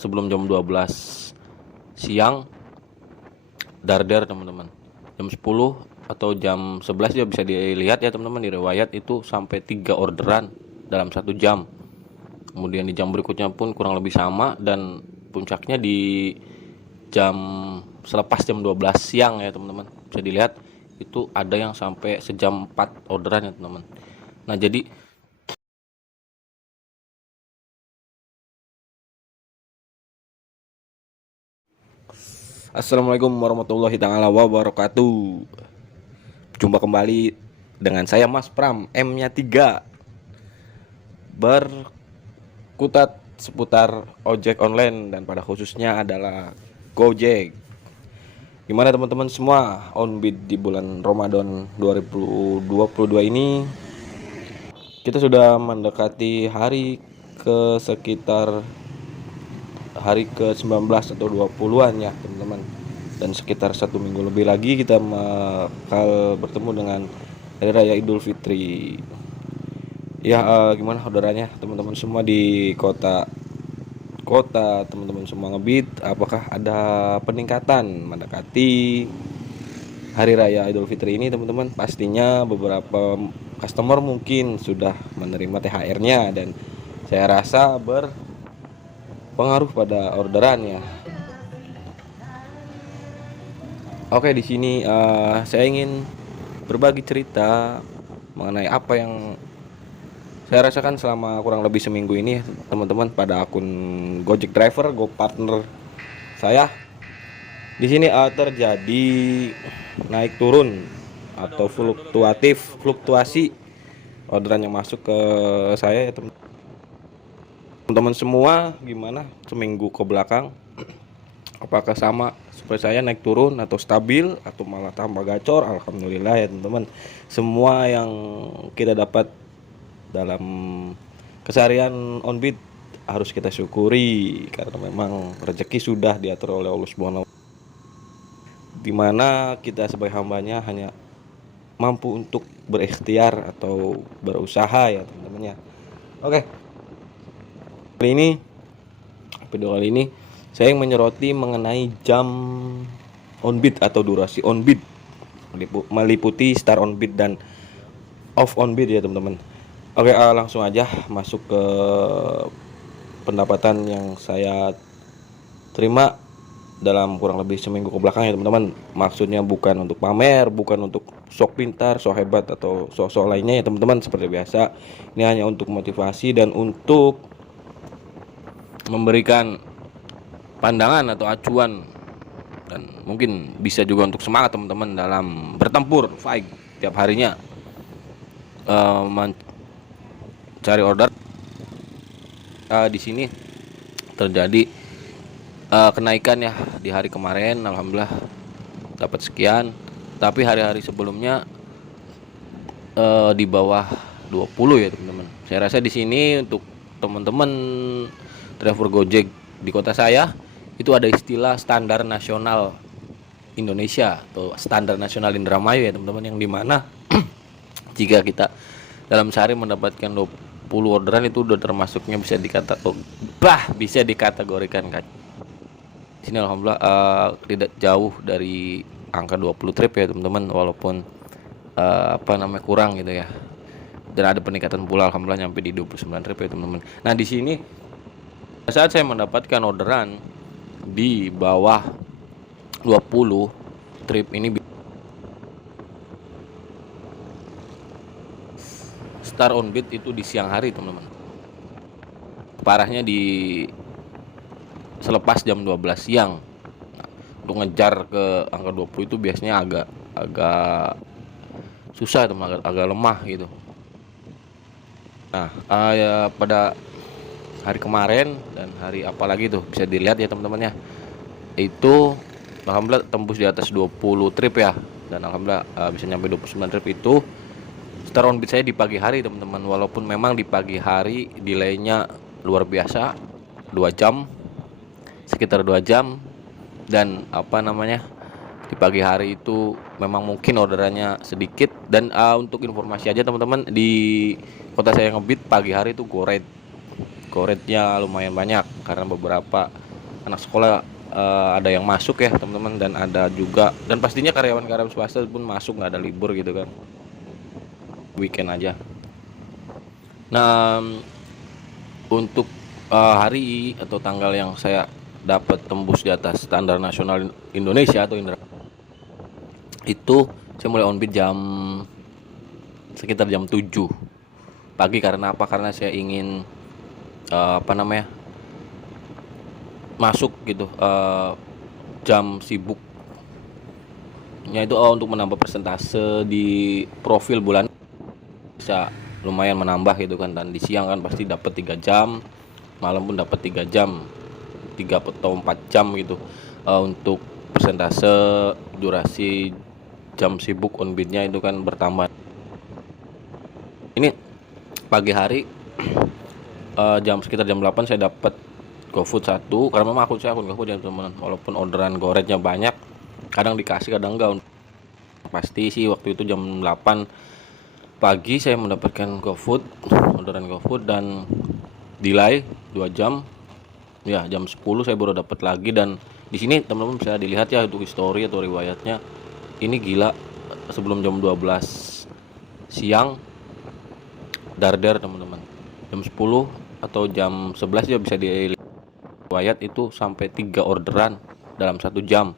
sebelum jam 12 siang darder teman-teman. Jam 10 atau jam 11 ya bisa dilihat ya teman-teman di riwayat itu sampai 3 orderan dalam 1 jam. Kemudian di jam berikutnya pun kurang lebih sama, dan puncaknya di jam selepas jam 12 siang ya teman-teman. Bisa dilihat itu ada yang sampai sejam 4 orderan ya teman-teman. Nah, jadi Assalamualaikum warahmatullahi taala wabarakatuh. Jumpa kembali dengan saya Mas Pram, M-nya 3, berkutat seputar ojek online dan pada khususnya adalah Gojek. Gimana teman-teman semua onbid di bulan Ramadan 2022 ini? Kita sudah mendekati hari ke sekitar hari ke-19 atau 20-an ya teman-teman. Dan sekitar 1 minggu lebih lagi kita bakal bertemu dengan Hari Raya Idul Fitri. Ya, gimana saudaranya teman-teman semua di kota teman-teman semua ngebit, apakah ada peningkatan mendekati Hari Raya Idul Fitri ini teman-teman? Pastinya beberapa customer mungkin sudah menerima THR-nya dan saya rasa berpengaruh pada orderannya. Oke, di sini saya ingin berbagi cerita mengenai apa yang saya rasakan selama kurang lebih seminggu ini teman-teman pada akun Gojek Driver, Go Partner saya. Di sini terjadi naik turun atau fluktuasi orderan yang masuk ke saya ya teman-teman semua. Gimana seminggu ke belakang? Apakah sama seperti saya, naik turun atau stabil atau malah tambah gacor? Alhamdulillah ya teman-teman. Semua yang kita dapat dalam keseharian onbid harus kita syukuri karena memang rezeki sudah diatur oleh Allah Subhanahu, dimana kita sebagai hambanya hanya mampu untuk berikhtiar atau berusaha ya teman-teman ya. Oke, video kali ini saya ingin menyoroti mengenai jam onbid atau durasi onbid, meliputi start onbid dan off onbid ya teman-teman. Oke, langsung aja masuk ke pendapatan yang saya terima dalam kurang lebih seminggu ke belakang ya teman-teman. Maksudnya bukan untuk pamer, bukan untuk sok pintar, sok hebat atau sok lainnya ya teman-teman. Seperti biasa, ini hanya untuk motivasi dan untuk memberikan pandangan atau acuan, dan mungkin bisa juga untuk semangat teman-teman dalam bertempur fight tiap harinya cari order. Di sini terjadi kenaikan ya di hari kemarin, alhamdulillah dapat sekian, tapi hari-hari sebelumnya di bawah 20 ya teman-teman. Saya rasa di sini untuk teman-teman driver Gojek di kota saya itu ada istilah standar nasional Indonesia atau standar nasional Indramayu ya teman-teman, yang dimana jika kita dalam sehari mendapatkan 20 orderan itu udah termasuknya bisa dikategorikan kan. Di sini alhamdulillah tidak jauh dari angka 20 trip ya teman-teman, walaupun kurang gitu ya. Dan ada peningkatan pula alhamdulillah nyampe di 29 trip ya teman-teman. Nah, di sini saat saya mendapatkan orderan di bawah 20 trip ini, start on bid itu di siang hari teman-teman. Parahnya di selepas jam 12 siang. Nah, untuk ngejar ke angka 20 itu biasanya agak susah teman, agak lemah gitu. Nah, ya pada hari kemarin dan hari apalagi tuh bisa dilihat ya teman-teman ya, itu alhamdulillah tembus di atas 20 trip ya, dan alhamdulillah bisa nyampe 29 trip. Itu start on bid saya di pagi hari teman-teman, walaupun memang di pagi hari delaynya luar biasa 2 jam, sekitar 2 jam. Dan di pagi hari itu memang mungkin orderannya sedikit. Dan untuk informasi aja teman-teman, di kota saya ngebit pagi hari itu go rate goretnya lumayan banyak karena beberapa anak sekolah ada yang masuk ya teman-teman, dan ada juga, dan pastinya karyawan-karyawan swasta pun masuk, nggak ada libur gitu kan, weekend aja. Nah, untuk hari atau tanggal yang saya dapat tembus di atas standar nasional Indonesia atau Indra, itu saya mulai on beat sekitar jam 7 pagi. Karena apa? Karena saya ingin masuk gitu, jam sibuknya itu untuk menambah persentase di profil bulan, bisa lumayan menambah gitu kan. Dan di siang kan pasti dapat 3 jam, malam pun dapat 3 jam, 3 atau 4 jam gitu, untuk persentase durasi jam sibuk on beatnya itu kan bertambah. Ini pagi hari sekitar jam 8 saya dapat GoFood 1, karena memang saya akun GoFood ya teman-teman. Walaupun orderan goretnya banyak, kadang dikasih kadang enggak. Pasti sih waktu itu jam 8 pagi saya mendapatkan orderan GoFood, dan delay 2 jam. Ya, jam 10 saya baru dapat lagi. Dan di sini teman-teman bisa dilihat ya untuk histori atau riwayatnya. Ini gila, sebelum jam 12 siang darder teman-teman. Jam 10 atau jam 11 ya bisa dilihat riwayat itu sampai 3 orderan dalam 1 jam.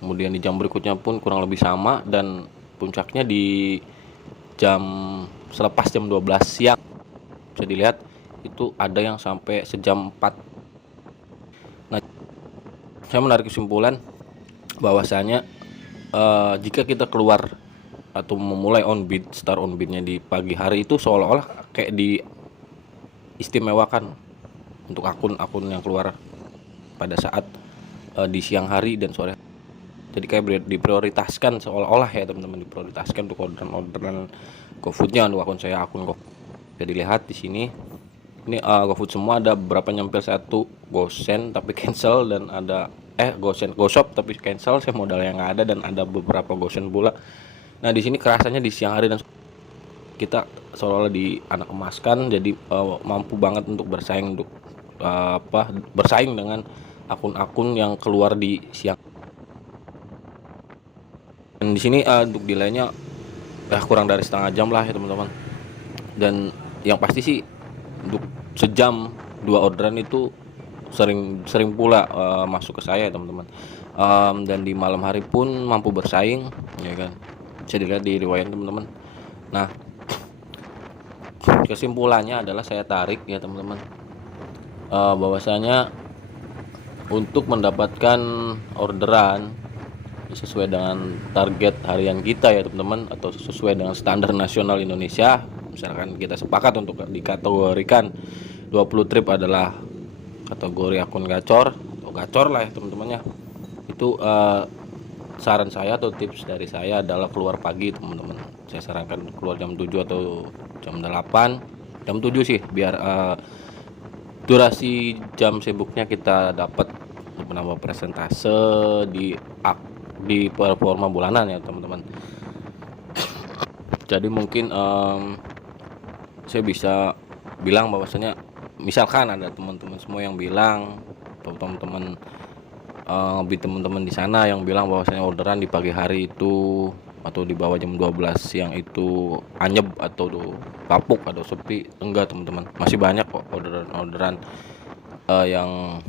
Kemudian di jam berikutnya pun kurang lebih sama, dan puncaknya di jam selepas jam 12 siang bisa dilihat itu ada yang sampai sejam 4. Nah, saya menarik kesimpulan bahwasanya jika kita keluar atau memulai start on beatnya di pagi hari, itu seolah-olah kayak diistimewakan untuk akun-akun yang keluar pada saat di siang hari dan sore. Jadi kayak diprioritaskan seolah-olah ya teman-teman, diprioritaskan untuk orderan GoFoodnya untuk akun saya, akun GoFood. Jadi lihat di sini, ini GoFood semua, ada beberapa nyempil, satu GoSend tapi cancel, dan ada GoShop tapi cancel, saya modal yang nggak ada, dan ada beberapa GoSend pula. Nah di sini kerasanya di siang hari dan kita seolah-olah di anak emaskan, jadi mampu banget untuk bersaing dengan akun-akun yang keluar di siang. Dan di sini untuk delaynya kurang dari setengah jam lah ya teman-teman. Dan yang pasti sih untuk sejam 2 orderan itu sering pula masuk ke saya ya teman-teman. Dan di malam hari pun mampu bersaing ya kan, bisa dilihat di riwayat teman-teman. Nah, kesimpulannya adalah saya tarik ya teman-teman, bahwasanya untuk mendapatkan orderan sesuai dengan target harian kita ya teman-teman, atau sesuai dengan standar nasional Indonesia, misalkan kita sepakat untuk dikategorikan 20 trip adalah kategori akun gacor atau gacor lah ya teman-temannya, itu saran saya atau tips dari saya adalah keluar pagi teman-teman. Saya sarankan keluar jam 7 atau jam 8, jam 7 sih, biar durasi jam sibuknya kita dapat menambah persentase di performa bulanan ya teman-teman. Jadi mungkin saya bisa bilang bahwasanya, misalkan ada teman-teman semua yang bilang, atau teman-teman di sana yang bilang bahwasanya orderan di pagi hari itu atau di bawah jam 12 siang itu anyep atau kapuk atau sepi, enggak teman-teman, masih banyak kok orderan yang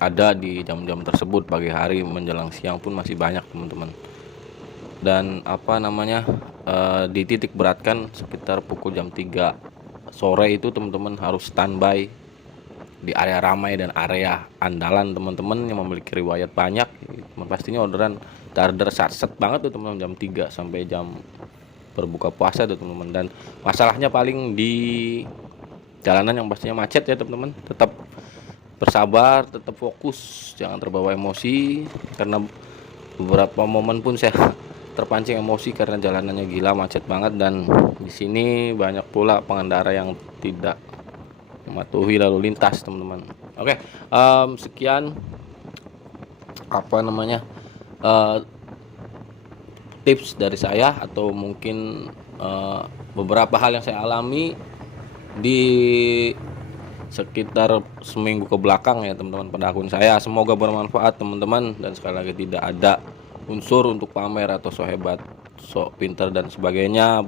ada di jam-jam tersebut. Pagi hari menjelang siang pun masih banyak teman-teman. Dan dititik beratkan sekitar pukul jam 3 sore itu teman-teman harus standby di area ramai dan area andalan teman-teman yang memiliki riwayat banyak. Pastinya orderan darder satset banget tuh teman-teman, jam 3 sampai jam berbuka puasa tuh teman-teman. Dan masalahnya paling di jalanan yang pastinya macet ya teman-teman. Tetap bersabar, tetap fokus, jangan terbawa emosi, karena beberapa momen pun saya terpancing emosi karena jalanannya gila macet banget. Dan di sini banyak pula pengendara yang tidak mematuhi lalu lintas teman-teman. Oke, sekian tips dari saya, atau mungkin beberapa hal yang saya alami di sekitar seminggu ke belakang ya teman-teman pada akun saya. Semoga bermanfaat teman-teman, dan sekali lagi tidak ada unsur untuk pamer atau so hebat, so pintar dan sebagainya.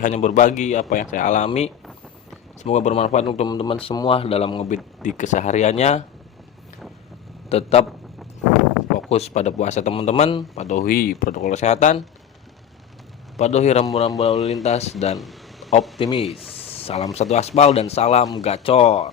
Hanya berbagi apa yang saya alami. Semoga bermanfaat untuk teman-teman semua dalam ngebit di kesehariannya. Tetap fokus pada puasa teman-teman, patuhi protokol kesehatan, patuhi rambu-rambu lalu lintas, dan optimis. Salam satu aspal dan salam gacor.